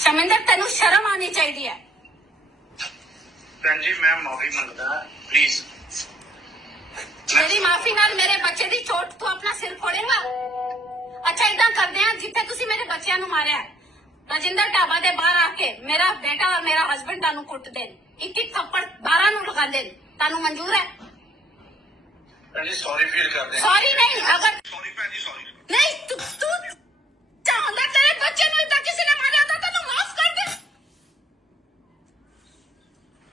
ਸ਼ਮਿੰਦਰ ਤੈਨੂੰ ਸ਼ਰਮ ਆਣੀ ਚਾਹੀਦੀ ਹੈ। ਭੈਣ ਜੀ ਮੈਂ ਮਾਫੀ ਮੰਗਦਾ ਪਲੀਜ਼ ਮੇਰੀ ਮਾਫੀ ਨਾਲ ਮੇਰੇ ਬੱਚੇ ਦੀ ਚੋਟ ਤੂੰ ਆਪਣਾ ਸਿਰ ਫੋੜੇਗਾ। ਅੱਛਾ ਇਦਾਂ ਕਰਦੇ ਆ ਜਿੱਥੇ ਤੁਸੀਂ ਮੇਰੇ ਬੱਚਿਆਂ ਨੂੰ ਮਾਰਿਆ ਰਾਜਿੰਦਰ ਢਾਬਾ ਦੇ ਬਾਹਰ ਆ ਕੇ ਮੇਰਾ ਬੇਟਾ ਔਰ ਮੇਰਾ ਹਸਬੰਡ ਤੁਹਾਨੂੰ ਕੁੱਟ ਦੇਣ ਇੱਕ ਇੱਕ ਥੱਪੜ 12 ਨੂੰ ਲਗਾ ਦੇਣ ਤੁਹਾਨੂੰ ਮਨਜ਼ੂਰ ਹੈ? ਭੈਣ ਜੀ ਸੌਰੀ ਫੀਲ ਕਰਦੇ ਸੌਰੀ ਨਹੀਂ ਅਗਰ ਸੌਰੀ ਭੈਣ ਜੀ ਸੌਰੀ ਨਹੀਂ ਤੂੰ ਤੂੰ ਚਾਹੁੰਦਾ ਤੇਰੇ ਬੱਚੇ ਨੂੰ ਇਦਾਂ ਕਿਸੇ ਨੇ ਮਾਰਿਆ ਤਾਂ ਤੈਨੂੰ ਮਾਫ ਕਰ ਦੇ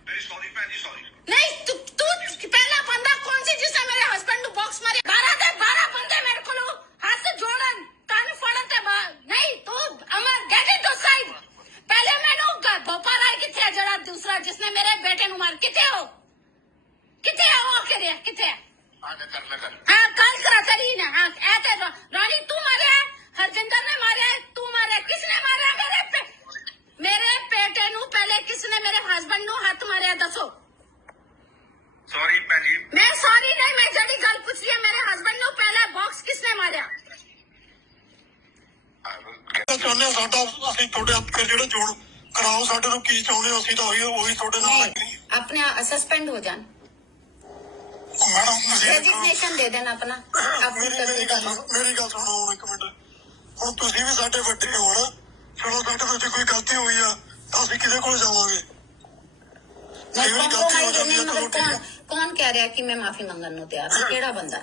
ਮੇਰੀ ਸੌਰੀ ਭੈਣ ਜੀ ਸੌਰੀ ਨਹੀਂ ਤੂੰ ਤੂੰ ਪਹਿਲਾ ਬੰਦਾ ਕੌਣ ਸੀ ਜਿਸਨੇ ਮੇਰੇ ਹਸਬੰਡ ਨੂੰ ਬਾਕਸ ਮਾਰਿਆ 12 ਦੇ 12 ਬੰਦੇ ਮੇਰੇ ਕੋਲ ਹੱਥ ਜੋੜਨ ਕੰਨ ਫੜਨ ਤੇ ਬਾ- ਨਹੀਂ ਤੂੰ ਅਮਰ ਗੈਟ ਇਟ ਸਾਈਡ ਪਹਿਲੇ ਮੈਨੂੰ ਗ- ਗੋਪਾ ਰਾਏ ਕਿੱਥੇ ਹੈ ਜਿਹੜਾ ਦੂਸਰਾ ਜਿਸਨੇ ਮੇਰੇ ਬੇਟੇ ਨੂੰ ਮਾਰ ਕਿੱਥੇ ਮਾਰਿਆ ਹੈ, ਹਰਜਿੰਦਰ ਨੇ ਮਾਰਿਆ ਹੈ, ਤੂੰ ਮਾਰਿਆ ਕਿਸਨੇ ਮਾਰਿਆ? ਮੇਰੇ ਪੇ- ਮੇਰੇ ਬੇਟੇ ਨੂੰ ਪਹਿਲੇ ਕਿਸਨੇ ਮੇਰੇ ਹਸਬੰਡ ਨੂੰ ਹੱਥ ਮਾਰਿਆ ਦੱਸੋ? ਸੌਰੀ ਭੈਣ ਜੀ। ਮੈਂ ਸੌਰੀ ਨਹੀਂ ਮੈਂ ਜਿਹੜੀ ਗੱਲ ਪੁੱਛ ਰਹੀ ਹਾਂ ਮੇਰੇ ਹਸਬੰਡ ਨੂੰ ਪਹਿਲੇ ਬਾਕਸ ਕਿਸਨੇ ਮਾਰਿਆ? ਚਾਹੁੰਦੇ ਹਾਂ ਸਾਡਾ ਅਸੀਂ ਤੁਹਾਡੇ ਹੱਥ ਤੇ ਜਿਹੜਾ ਜੋੜ ਕਰਾਓ ਸਾਡੇ ਨੂੰ ਕੀ ਚਾਹੁੰਦੇ ਹੋ ਅਸੀਂ ਤਾਂ ਉਹੀ ਉਹੀ ਤੁਹਾਡੇ ਨਾਲ ਲੱਗੀ अपने सस्पेंड हो जान ਮੈਡਮ ਤੁਸੀਂ रेजिग्नेशन दे देना अपना अपनी ਮੇਰੀ ਮੇਰੀ तस्वीर ਗੱਲ ਸੁਣੋ ਮੇਰੀ ਗੱਲ ਸੁਣੋ ਹੁਣ ਇੱਕ ਮਿੰਟ ਹੁਣ ਤੁਸੀਂ ਵੀ ਸਾਡੇ ਵੱਡੇ ਹੋ ਨਾ ਚਲੋ ਸਾਡੇ ਤੋਂ ਜੇ ਕੋਈ ਗਲਤੀ ਹੋਈ ਆ ਤਾਂ ਅਸੀਂ ਕਿਹਦੇ ਕੋਲ ਜਾਵਾਂਗੇ मैं मेरी गलती हो compromise जाती है नहीं तो मगर ठीक कौन है। कौन कह रहा है कि मैं माफी मंगन नु तैयार हूं केड़ा बंदा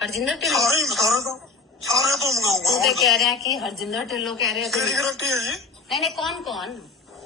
हरजिंदर ढिल्लो ਸਾਰੇ ਹੀ ਸਾਰੇ ਤੋਂ ਸਾਰੇ ਤੋਂ तू तो ਮੰਗਾਉਂਗਾ कह रहा है कि हरजिंदर ढिल्लो कह रहे ਮੇਰੀ हैं ਗਰੰਟੀ ਹੈ ਜੀ नहीं नहीं कौन कौन ਮੈਂ ਕਿਹਾ-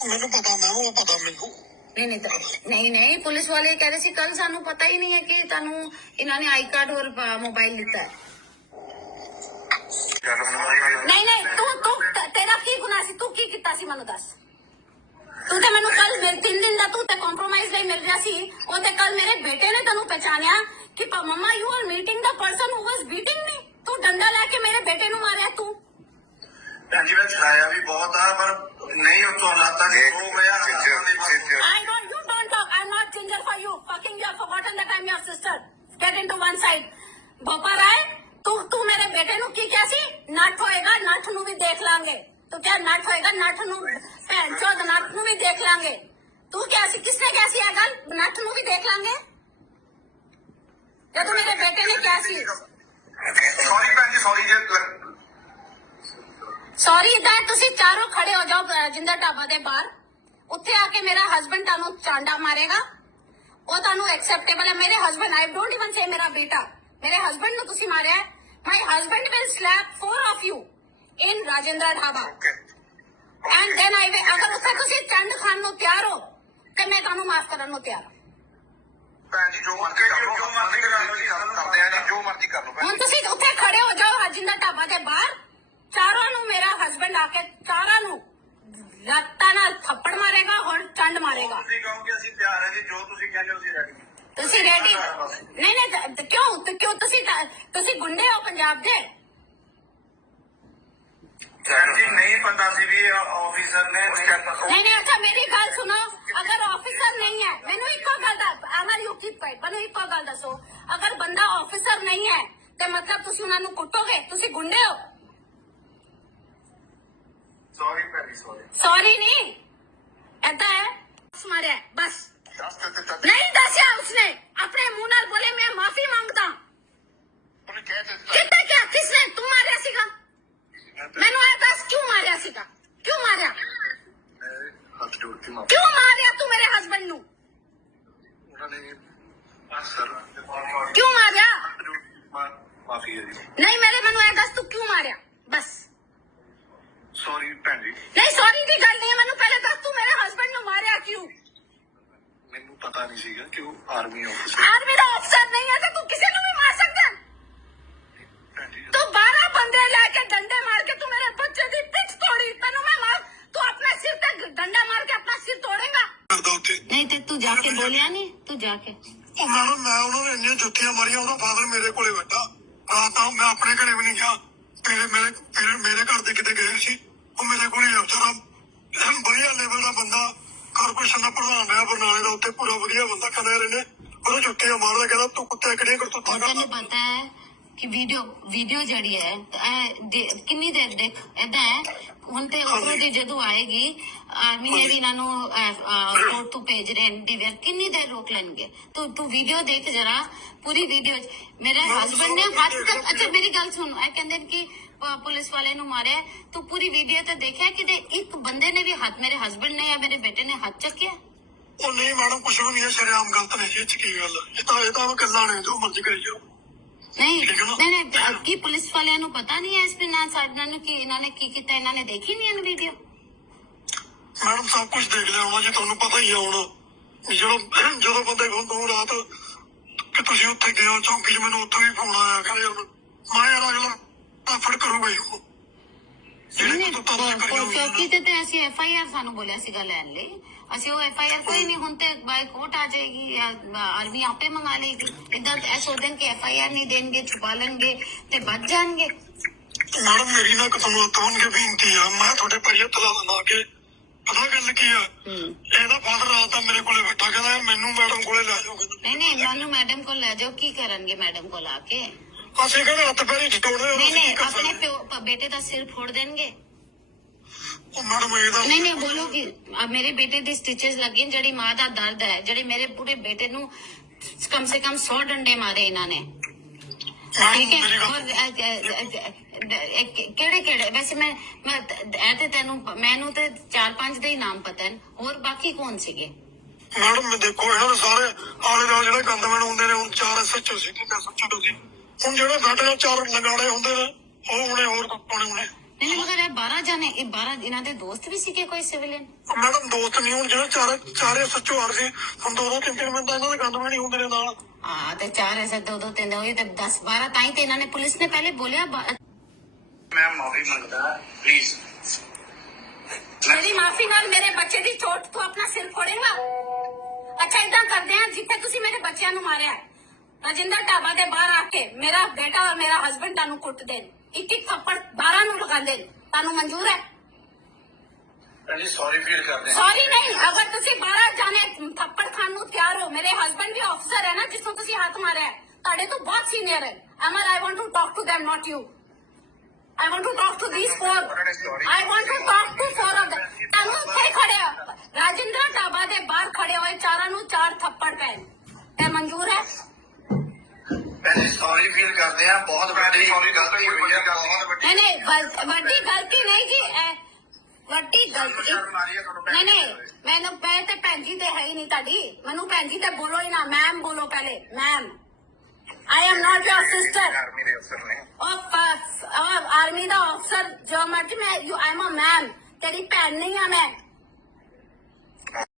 ਮੈਨੂੰ ਪਤਾ ਮੈਂ ਉਹ ਪਤਾ ਮੈਨੂੰ ਨਹੀਂ ਨਹੀਂ ਤਾਂ- ਨਹੀਂ ਨਹੀਂ ਪੁਲਿਸ ਵਾਲੇ ਕਹਿ ਰਹੇ ਸੀ ਕੱਲ ਸਾਨੂੰ ਪਤਾ ਹੀ ਨਹੀਂ ਹੈ ਕਿ ਤੁਹਾਨੂੰ ਇਹਨਾਂ ਨੇ ਆਈ ਕਾਰਡ ਔਰ ਮੋਬਾਈਲ ਦਿੱਤਾ ਹੈ ਨਹੀਂ ਨਹੀਂ ਤੂੰ ਤੂੰ ਤ- ਤੇਰਾ ਕੀ ਗੁਨਾਹ ਸੀ ਤੂੰ ਕੀ ਕੀਤਾ ਸੀ ਮੈਨੂੰ ਦੱਸ ਤੂੰ ਤੇ ਮੈਨੂੰ ਕੱਲ ਮੇਰੇ ਤਿੰਨ ਦਿਨ ਦਾ ਤੂੰ ਤੇ ਕੰਪਰੋਮਾਈਜ਼ ਲਈ ਮਿਲ ਰਿਹਾ ਸੀ ਉਹ ਤੇ ਕੱਲ ਮੇਰੇ ਬੇਟੇ ਨੇ ਤੈਨੂੰ ਪਛਾਣਿਆ ਕਿ ਪ- ਮੰਮਾ you are meeting the person who was beating me ਤੂੰ ਡੰਡਾ ਲੈ ਕੇ ਮੇਰੇ ਬੇਟੇ ਨੂੰ ਮਾਰਿਆ ਤੂੰ ਭੈਣ ਜੀ ਮੈਂ ਚਲਾਇਆ ਵੀ ਬਹੁਤ ਆ ਪਰ ਨਹੀਂ ਉਹ ਤੋਂ ਹਾਲਾਤਾਂ ਨੇ ਹੋ ਗਿਆ ਹਾਲਾਤਾਂ ਦੇ ਬਸ I don't, you don't talk. I'm not ginger for you. Fucking you have forgotten that I'm your sister. Get into one side. ਭੋਪਾ ਰਾਏ ਤੂੰ ਤੂੰ ਮੇਰੇ ਬੇਟੇ ਨੂੰ ਕੀ ਕਿਹਾ ਸੀ ਨੱਠ ਹੋਏਗਾ ਨੱਠ ਨੂੰ ਵੀ ਦੇਖ ਲਾਂਗੇ ਤੂੰ ਕਿਹਾ ਨੱਠ ਹੋਏਗਾ ਨੱਠ ਨੂੰ ਭੈਣ ਚੋਦ ਨੱਠ ਨੂੰ ਵੀ ਦੇਖ ਲਾਂਗੇ ਤੂੰ ਕਿਹਾ ਸੀ ਕਿਸਨੇ ਕਿਹਾ ਸੀ ਇਹ ਗੱਲ ਨੱਠ ਨੂੰ ਵੀ ਦੇਖ ਲਾਂਗੇ ਜਦੋਂ ਮੇਰੇ ਬੇਟੇ ਨੇ ਕਿਹਾ ਸੀ ਸੌਰੀ ਭੈਣ ਜੀ ਸੌਰੀ ਜੇ ਸੌਰੀ ਇਦਾਂ ਤੁਸੀਂ ਚਾਰੋਂ ਖੜੇ ਹੋ ਜਾਓ ਜਿੰਦਰ ਢਾਬਾ ਦੇ ਬਾਹਰ। ਉੱਥੇ ਆ ਕੇ ਮੇਰਾ ਹਸਬੰਡ ਤੁਹਾਨੂੰ ਚਾਂਡਾ ਮਾਰੇਗਾ। ਉਹ ਤੁਹਾਨੂੰ ਐਕਸੈਪਟੇਬਲ ਹੈ। ਮੇਰੇ husband I don't even say ਮੇਰਾ ਬੇਟਾ। ਮੇਰੇ ਹਸਬੰਡ ਨੂੰ ਤੁਸੀਂ ਮਾਰਿਆ ਹੈ। My husband will slap four of you in Rajinder dhaba. And then I ਅਗਰ ਉੱਥੇ ਤੁਸੀਂ ਚੰਡ ਖਾਨ ਨੂੰ ਤਿਆਰ ਹੋ ਤੇ ਮੈਂ ਤੁਹਾਨੂੰ ਮਾਫ ਕਰਨ ਨੂੰ ਤਿਆਰ ਹਾਂ। ਭੈਣ ਜੀ ਜੋ ਮਰਜ਼ੀ ਕਰ ਲਓ। ਜੋ ਮਰਜ਼ੀ ਕਰ ਲਓ ਜੀ ਕਰਦੇ ਆ ਜੀ ਜੋ ਮਰਜ਼ੀ ਕਰ ਲਓ। ਭੈਣ ਹੁਣ ਤੁਸੀਂ ਉੱਥੇ ਖੜੇ ਹੋ ਜਾਓ ਰਾਜਿੰਦਰ ਢਾਬਾ ਦੇ ਬਾਹਰ। ਚਾਰਾਂ ਨੂੰ ਮੇਰਾ ਹਸਬੰਡ ਆ ਕੇ ਚਾਰਾਂ ਨੂੰ ਲੱਤਾਂ ਨਾਲ ਥੱਪੜ ਮਾਰੇਗਾ ਹੁਣ ਚੰਡ ਮਾਰੇਗਾ। ਤੁਸੀਂ ਕਹੋਗੇ ਅਸੀਂ ਤਿਆਰ ਹਾਂ ਜੀ ਜੋ ਤੁਸੀਂ ਕਹਿੰਦੇ ਹੋ ਅਸੀਂ ਰੈਡੀ ਤੁਸੀਂ ਰੈਡੀ ਨਹੀਂ ਨਹੀਂ ਕਿਉਂ ਤੇ ਕਿਉਂ ਤੁਸੀਂ ਤੁਸੀਂ ਗੁੰਡੇ ਹੋ ਪੰਜਾਬ ਦੇ? ਜੀ ਨਹੀਂ ਪਤਾ ਸੀ ਵੀ ਆਫੀਸਰ ਨੇ ਨਹੀਂ ਨਹੀਂ ਅੱਛਾ ਮੇਰੀ ਗੱਲ ਸੁਣੋ। ਅਗਰ ਆਫੀਸਰ ਨਹੀਂ ਹੈ ਮੈਨੂੰ ਇੱਕੋ ਗੱਲ ਦਾ ਅਮਰ ਯੂ ਕੀਪ ਕੁਆਇਟ ਮੈਨੂੰ ਇੱਕੋ ਗੱਲ ਦੱਸੋ। ਅਗਰ ਬੰਦਾ ਆਫੀਸਰ ਨਹੀਂ ਹੈ ਤੇ ਮਤਲਬ ਤੁਸੀਂ ਉਹਨਾਂ ਨੂੰ ਕੁੱਟੋਗੇ? ਤੁਸੀਂ ਗੁੰਡੇ ਹੋ? ਸੌਰੀ ਭੈਣ ਜੀ ਸੌਰੀ ਸੌਰੀ ਨਹੀਂ ਦੱਸ ਤੇ ਦਿੱਤਾ ਉਹਨੇ ਕਹਿ ਤੇ ਦਿੱਤਾ ਹੱਥ ਜੋੜ ਕੇ ਮਾਫੀ ਮੇਰੇ ਉਹਨਾਂ ਨੇ ਸਰ ਮਾਫੀ ਹੈ ਜੀ ਮੈਨੂੰ ਬਸ ਸੌਰੀ ਭੈਣ ਜੀ। ਨਹੀਂ ਸੌਰੀ ਦੀ ਗੱਲ ਨਹੀਂ ਹੈ, ਮੈਨੂੰ ਪਹਿਲੇ ਦੱਸ ਤੂੰ ਮੇਰੇ ਹਸਬੰਡ ਨੂੰ ਮਾਰਿਆ ਕਿਉਂ ਮੈਨੂੰ ਪਤਾ ਨਹੀਂ ਸੀਗਾ ਕਿ ਉਹ ਆਰਮੀ ਆਫਿਸਰ ਆਰਮੀ ਦਾ ਅਫਸਰ ਨਹੀਂ ਹੈ ਤੇ ਤੂੰ ਕਿਸੇ ਨੂੰ ਵੀ ਮਾਰ ਸਕਦਾ ਹੈ। ਭੈਣ ਜੀ ਤੂੰ 12 ਬੰਦੇ ਲੈ ਕੇ ਡੰਡੇ ਮਾਰ ਕੇ ਤੂੰ ਮੇਰੇ ਬੱਚੇ ਦੀ ਪਿੱਠ ਤੋੜੀ ਤੈਨੂੰ ਮੈਂ ਮਾਰ ਤੂੰ ਆਪਣੇ ਸਿਰ ਤੇ ਡੰਡਾ ਮਾਰ ਕੇ ਆਪਣਾ ਜਾ ਕੇ ਬੋਲਿਆ ਨਹੀਂ ਤੂੰ ਜਾ ਕੇ ਉਹ ਮੈਡਮ ਮੈਂ ਉਹਨਾਂ ਨੇ ਇੰਨੀਆਂ ਜੁੱਤੀਆਂ ਮਾਰੀਆਂ ਉਹਦਾ ਫਾਦਰ ਮੇਰੇ ਕੋਲੇ ਬੈਠਾ। ਰਾਤ ਤਾਂ ਮੈਂ ਆਪਣੇ ਘਰੇ ਵੀ ਨਹੀਂ ਗਿਆ। ਮੇਰੇ ਮੇਰੇ ਮੇਰੇ ਮੇਰੇ ਘਰ ਦੇ ਕਿਤੇ ਗਏ ਸੀ ਉਹ ਮੇਰੇ ਕੋਲੇ ਆ ਵਿਚਾਰਾ ਐਨ ਵਧੀਆ ਲੈਵਲ ਦਾ ਬੰਦਾ ਕਾਰਪੋਰੇਸ਼ਨ ਦਾ ਪ੍ਰਧਾਨ ਰਿਹਾ ਬਰਨਾਲੇ ਦਾ ਉੱਤੇ ਪੂਰਾ ਵਧੀਆ ਬੰਦਾ ਕਹਿੰਦਾ ਰਹੇ ਨੇ ਉਹਨੂੰ ਜੁੱਤੀਆਂ ਮਾਰਦਾ ਕਹਿੰਦਾ ਤੂੰ ਕੁੱਤੇ ਕਿਹੜੀਆਂ ਕਰਤੂਤਾਂ ਤੈਨੂੰ ਕਰਦਾ। ਪਤਾ ਹੈ ਕਿ ਵੀਡੀਓ ਵੀਡੀਓ ਜਿਹੜੀ ਹੈ ਇਹ ਦੇ- ਕਿੰਨੀ ਦੇਰ ਦੇਖ ਏਦਾਂ ਹੈ ਹੁਣ ਤੇ ਉੱਪਰੋਂ ਦੀ ਜਦੋਂ ਆਏਗੀ ਆਰਮੀ ਨੇ ਵੀ ਇਹਨਾਂ ਨੂੰ ਕੋਰਟ ਤੋਂ ਭੇਜ ਰਹੇ ਐਂਟੀਵੇਅਰ ਕਿੰਨੀ ਦੇਰ ਰੋਕ ਲੈਣਗੇ। ਤੂੰ ਤੂੰ ਵੀਡੀਓ ਦੇਖ ਜਰਾ ਪੂਰੀ ਵੀਡੀਓ ਮੇਰੇ ਹਸਬੰਡ ਨੇ ਹੱਥ ਤੱਕ ਅੱਛਾ ਮੇਰੀ ਗੱਲ ਸੁਣ ਇਹ ਕਹਿੰਦੇ ਕਿ ਪੁਲਿਸ ਵਾਲੇ ਨੂੰ ਮਾਰਿਆ। ਤੂੰ ਪੂਰੀ ਵੀਡੀਓ ਤੇ ਦੇਖਿਆ ਕਿ ਇੱਕ ਬੰਦੇ ਨੇ ਵੀ ਹੱਥ ਮੇਰੇ ਹਸਬੰਡ ਨੇ ਜਾਂ ਮੇਰੇ ਬੇਟੇ ਨੇ ਹੱਥ ਚੱਕਿਆ? ਉਹ ਨਹੀਂ ਮੈਡਮ ਕੁਛ ਵੀ ਨਹੀਂ ਹੈ ਸ਼ਰੇਆਮ ਗਲਤ ਨਹੀਂ ਇਹ 'ਚ ਕੀ ਗੱਲ। ਇਹ ਤਾਂ ਇਹ ਤਾਂ ਗੱਲਾਂ ਨੇ ਜੋ ਮਰਜ਼ੀ ਕਰੀ ਜਾਓ। ਨਹੀਂ? ਨਹੀਂ ਨਹੀਂ ਕੀ ਪੁਲਿਸ ਵਾਲਿਆਂ ਨੂੰ ਪਤਾ ਨਹੀਂ ਹੈ ਇਸ ਪਿੰਡ ਨਾਲ ਸਾਡੇ ਨੂੰ ਕਿ ਇਹਨਾਂ ਨੇ ਕੀ ਕੀਤਾ ਇਹਨਾਂ ਨੇ ਦੇਖੀ ਨਹੀਂ ਇਹ ਵੀਡੀਓ ਮੈਡਮ ਸਭ ਕੁਝ ਦੇਖ ਲਿਆ ਹੋਣਾ ਜੀ ਤੁਹਾਨੂੰ ਪਤਾ ਹੀ ਆ ਹੁਣ। ਜਦੋਂ ਜਦੋਂ ਬੰਦੇ ਕੋਲ ਤੋਂ ਰਾਤ ਕਿ ਤੁਸੀਂ ਉੱਥੇ ਗਏ ਹੋ ਚੌਂਕੀ 'ਚ ਮੈਨੂੰ ਉੱਥੋਂ ਵੀ ਫੋਨ ਆਇਆ ਕਹਿੰਦੇ ਮੈਂ ਯਾਰ ਅਗਲਾ ਤਾਂ ਫੜ ਕਰੂਗਾ ਹੀ ਉਹ। ਤੇ ਤੇ ਅਸੀਂ ਐਫ ਆਈ ਆਰ ਸਾਨੂੰ ਬੋਲਿਆ ਸੀਗਾ ਲੈਣ ਲਈ। ਅਸੀਂ ਉਹ ਐਫ ਆਈ ਆਰ ਕੋਈ ਨਹੀਂ ਹੁਣ ਆ ਜਾਏਗੀ ਜਾਂ ਆਰਮੀ ਆਪੇ ਮੰਗਾ ਲੇਗੀ ਇਦਾਂ ਐ ਸੋਚਦੇ ਨੇ ਕਿ ਐਫ ਆਈ ਆਰ ਨਹੀਂ ਦੇਣਗੇ ਛੁਪਾ ਲੈਣਗੇ ਤੇ ਬਚ ਜਾਣਗੇ। ਮੈਡਮ ਮੇਰੀ ਨਾ ਤੁਹਾਨੂੰ ਤੁਹਾਨੂੰ ਕੇ ਬੇਨਤੀ ਆ। ਮੈਂ ਤੁਹਾਡੇ ਭਾਈ ਹੱਥ ਲਾ ਦਿੰਦਾ ਕਿ ਪਤਾ ਗੱਲ ਕੀ ਆ? ਇਹਦਾ ਫਾਦਰ ਰਾਤ ਦਾ ਮੇਰੇ ਕੋਲੇ ਬੈਠਾ ਕਹਿੰਦਾ ਮੈਨੂੰ ਮੈਡਮ ਕੋਲੇ ਲੈ ਜਾਓ ਕਹਿੰਦਾ ਨਹੀਂ ਨਹੀਂ ਮੈਨੂੰ ਮੈਡਮ ਕੋਲ ਲੈ ਜਾਓ। ਕੀ ਕਰਨਗੇ ਮੈਡਮ ਕੋਲ ਆ ਕੇ? ਅਸੀਂ ਕਹਿੰਦੇ ਹੱਥ ਪੈਰੀ ਛੋੜਦੇ ਨਹੀਂ ਨਹੀਂ ਆਪਣੇ ਪਿਓ ਪ- ਬੇਟੇ ਦਾ ਸਿਰ ਫੋੜ ਦੇਣਗੇ। ਉਹ ਮੈਡਮ ਇਹਦਾ ਨਹੀਂ ਨਹੀਂ ਬੋਲੋ ਕਿ ਅਹ ਮੇਰੇ ਬੇਟੇ ਦੀ ਸਟਿਚਸ ਲੱਗੀ ਜਿਹੜੀ ਮਾਂ ਦਾ ਦਰਦ ਹੈ ਜਿਹੜੇ ਮੇਰੇ ਪੂਰੇ ਬੇਟੇ ਨੂੰ ਕਮ ਸੇ ਕਮ 100 ਡੰਡੇ ਮਾਰੇ ਇਹਨਾਂ ਨੇ। ਠੀਕ ਮੈਡਮ ਹੈ ਔਰ ਕਿਹੜੇ ਕਿਹੜੇ? ਵੈਸੇ ਮੈਂ ਮੈਂ ਇਹ ਤੇ ਤੈਨੂੰ ਮੈਨੂੰ ਤੇ ਚਾਰ ਪੰਜ ਦੇ ਹੀ ਨਾਮ ਪਤਾ ਹਨ ਹੋਰ ਬਾਕੀ ਕੌਣ ਸੀਗੇ? ਮੈਡਮ ਮੈਂ ਦੇਖੋ ਇਹਨਾਂ ਦੇ ਸਾਰੇ ਆਲੇ ਦੁਆਲੇ ਜਿਹੜੇ ਗੰਦਮੈਨ ਹੁੰਦੇ ਨੇ ਹੁਣ ਚਾਰ ਐਸਐਚਓ ਸੀ ਕਿ ਐਸਐਚਓ ਸੀ ਹੁਣ ਜਿਹੜੇ ਨਾਲ ਚਾਰ ਲਗਾੜੇ ਹੁੰਦੇ ਨੇ ਉਹ ਹੁਣੇ ਹੋਰ ਕੋਣੇ ਹੁਣੇ। ਨਹੀਂ ਨਹੀਂ, ਮਗਰ 12 ਜਾਣੇ ਇਹ 12 ਇਹਨਾਂ ਦੇ ਦੋਸਤ ਵੀ ਸੀਗੇ ਕੋਈ ਸਿਵਲੀਅਨ? ਮੈਡਮ ਦੋਸਤ ਨਹੀਂ ਹੁਣ ਜਿਹੜੇ ਚਾਰ ਚਾਰ ਆ ਰਹੇ ਸੀ। ਹੁਣ ਦੋ ਦੋ ਤਿੰਨ ਤਿੰਨ ਬੰਦਾ ਇਹਨਾਂ ਦੇ ਗੰਦਮੈਨ ਹੀ ਹੁੰਦੇ ਨੇ ਨਾਲ। ਹਾਂ ਤੇ ਚਾਰ ਐਸੇ ਦੋ ਦੋ ਤਿੰਨ ਹੋਏ ਤੇ 10 12 ਤਾਂ ਹੀ ਤੇ ਇਹਨਾਂ ਨੇ ਪੁਲਿਸ ਨੇ ਪਹਿਲੇ ਬੋਲਿਆ ਮੈਂ ਮਾਫੀ ਮੰਗਦਾ ਪਲੀਜ਼ ਮੇਰੀ ਮਾਫੀ ਨਾਲ ਮੇਰੇ ਬੱਚੇ ਦੀ ਚੋਟ ਤੋਂ ਆਪਣਾ ਸਿਰ ਫੋੜੇਗਾ। ਅੱਛਾ ਇਦਾਂ ਕਰਦੇ ਆ ਜਿੱਥੇ ਤੁਸੀਂ ਮੇਰੇ ਬੱਚਿਆਂ ਨੂੰ ਮਾਰਿਆ ਰਜਿੰਦਰ ਢਾਬਾ ਦੇ ਬਾਹਰ ਆ ਕੇ ਮੇਰਾ ਬੇਟਾ ਔਰ ਮੇਰਾ ਹਸਬੰਡ ਤੁਹਾਨੂੰ ਕੁੱਟ ਦੇਣ ਇੱਕ ਇੱਕ ਥੱਪੜ 12 ਨੂੰ ਲਗਾ ਦੇਣ ਤੁਹਾਨੂੰ ਮਨਜ਼ੂਰ ਹੈ? ਜੀ ਸੌਰੀ ਫੀਲ ਕਰਦੇ ਹਾਂ। ਸੌਰੀ ਨਹੀਂ ਅਗਰ ਤੁਸੀਂ 12 ਜਾਣੇ ਥੱਪੜ ਖਾਣ ਨੂੰ ਤਿਆਰ ਹੋ ਮੇਰੇ ਹਸਬੰਡ ਵੀ ਆਫਸਰ ਹੈ ਨਾ ਜਿਸਨੂੰ ਤੁਸੀਂ ਹੱਥ ਮਾਰਿਆ ਤੁਹਾਡੇ ਤੋਂ ਬਹੁਤ ਸੀਨੀਅਰ ਹੈ। Amar I want to talk to them not you. I want to talk to these four. I want to talk to four of them. ਤੁਹਾਨੂੰ ਇੱਥੇ ਖੜੇ ਹੋ ਰਾਜਿੰਦਰ ਢਾਬਾ ਦੇ ਬਾਹਰ ਖੜੇ ਹੋਏ ਚਾਰਾਂ ਨੂੰ ਚਾਰ ਥੱਪੜ ਪੈਣ ਇਹ ਮਨਜ਼ੂਰ ਹੈ ਭੈਣ ਜੀ ਸੌਰੀ ਫੀਲ ਕਰਦੇ ਹਾਂ ਬਹੁਤ ਵੱਡੀ ਸੌਰੀ ਗਲਤੀ ਹੋਈ ਹੈ ਬਹੁਤ ਵੱਡੀ ਨਹੀਂ ਨਹੀਂ ਗਲ- ਵੱਡੀ ਗਲਤੀ ਨਹੀਂ ਜੀ ਇਹ ਵੱਡੀ ਗਲਤੀ ਨਹੀਂ। ਨਹੀਂ ਮੈਨੂੰ ਮੈਂ ਤੇ ਭੈਣ ਜੀ ਤੇ ਹੈ ਹੀ ਨਹੀਂ ਤੁਹਾਡੀ। ਮੈਨੂੰ ਭੈਣ ਜੀ ਤੇ ਬੋਲੋ ਹੀ ਨਾ ਮੈਮ ਬੋਲੋ ਪਹਿਲੇ ma'am I am not your sister army ਦੇ ਅਫਸਰ ਨੇ। ਆਰਮੀ ਦਾ ਅਫਸਰ ਜੋ ਮਰਜ਼ੀ ਮੈਂ you I am a ma'am ਤੇਰੀ ਭੈਣ ਨਹੀਂ ਆ ਮੈਂ।